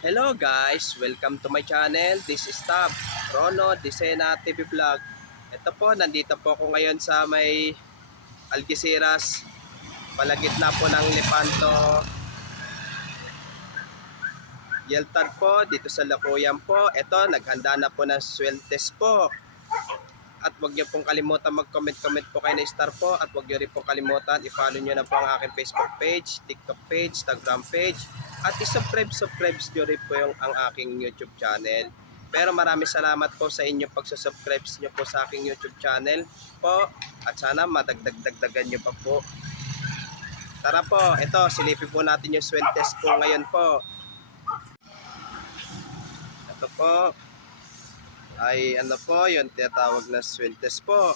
Hello guys, welcome to my channel. This is Tab, Rono Disena TV Vlog. Ito po, nandito po ako ngayon sa may Algeciras, palagitna po ng Lepanto, Yeltad po, dito sa Lacoyan po. Ito, naghanda na po ng swell test po. At huwag niyo pong kalimutan mag-comment po kayo na star po. At huwag niyo rin pong kalimutan, i-follow niyo na po ang aking Facebook page, TikTok page, Instagram page. At i-subscribe niyo rin po ang aking YouTube channel. Pero maraming salamat po sa inyong pagsusubscribe niyo po sa aking YouTube channel po. At sana madagdagan niyo pa po. Tara po, ito, silipin po natin yung swell test po ngayon po. Ito po ay ano po, yung tinatawag na swell test po.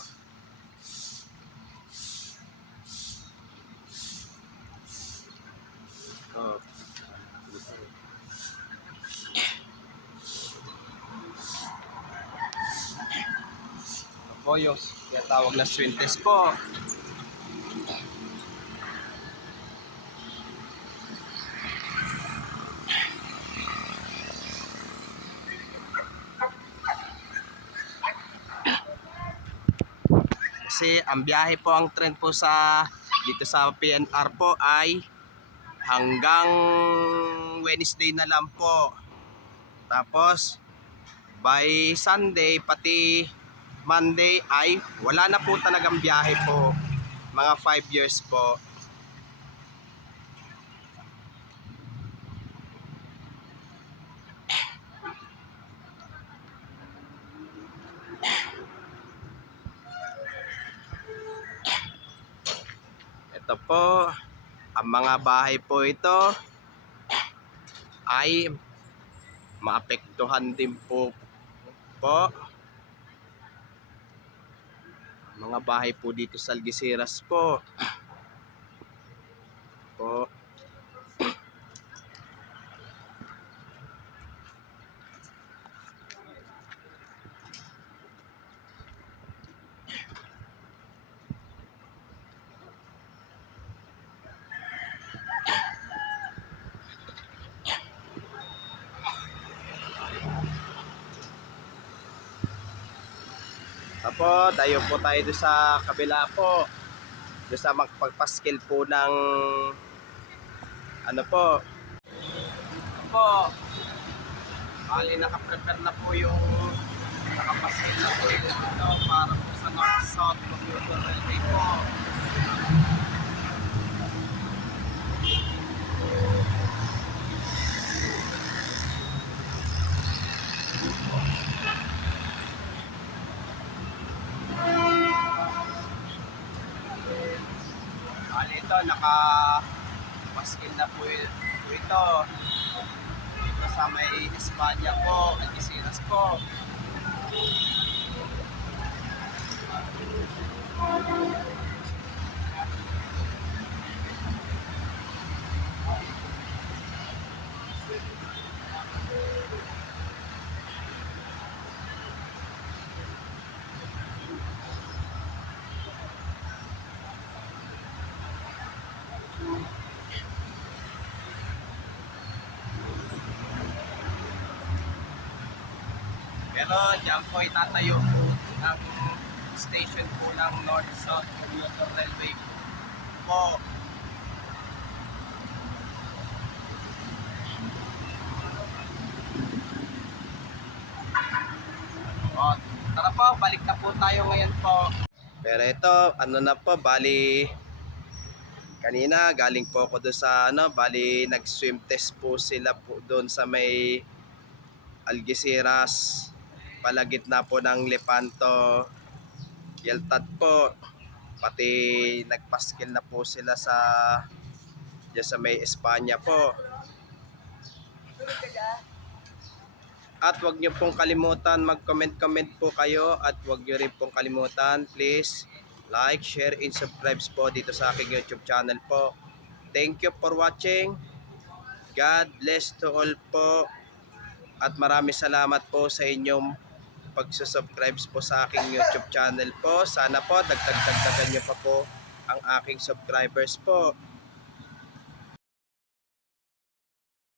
Oh. Ito po yung tinatawag na swell test po. Kasi ang biyahe po, ang trend po sa dito sa PNR po ay hanggang Wednesday na lang po. Tapos by Sunday pati Monday ay wala na po talagang biyahe po. Mga 5 years po. Ito po, ang mga bahay po ito ay maapektuhan din po mga bahay po dito sa Algeciras po. Tapos, dayo po tayo doon sa kabila po. Doon sa magpagpaskil po ng ano po. Po. Bali, nakaprepare na po yung nakapaskil na po yung ito para po sa North-South Commuter Railway po. Bali, ito, nakapaskil na po ito. Dito sa may Espanya po, Algeciras po. Pero dyan po itatayo po ang station po ng North-South Commuter Railway po. O, tara po, balik na po tayo ngayon po. Pero ito, ano na po, bali kanina galing po ako doon sa bali nag-swim test po sila po doon sa may Algeciras, palagitna po ng Lepanto, Yeltad po. Pati nagpaskil na po sila sa diyan sa may Espanya po. At wag niyo pong kalimutan mag-comment po kayo, at wag niyo rin pong kalimutan, please like, share, and subscribe po dito sa aking YouTube channel po. Thank you for watching. God bless to all po. At maraming salamat po sa inyong pagsusubscribe po sa aking YouTube channel po. Sana po dagdagan niyo pa po ang aking subscribers po.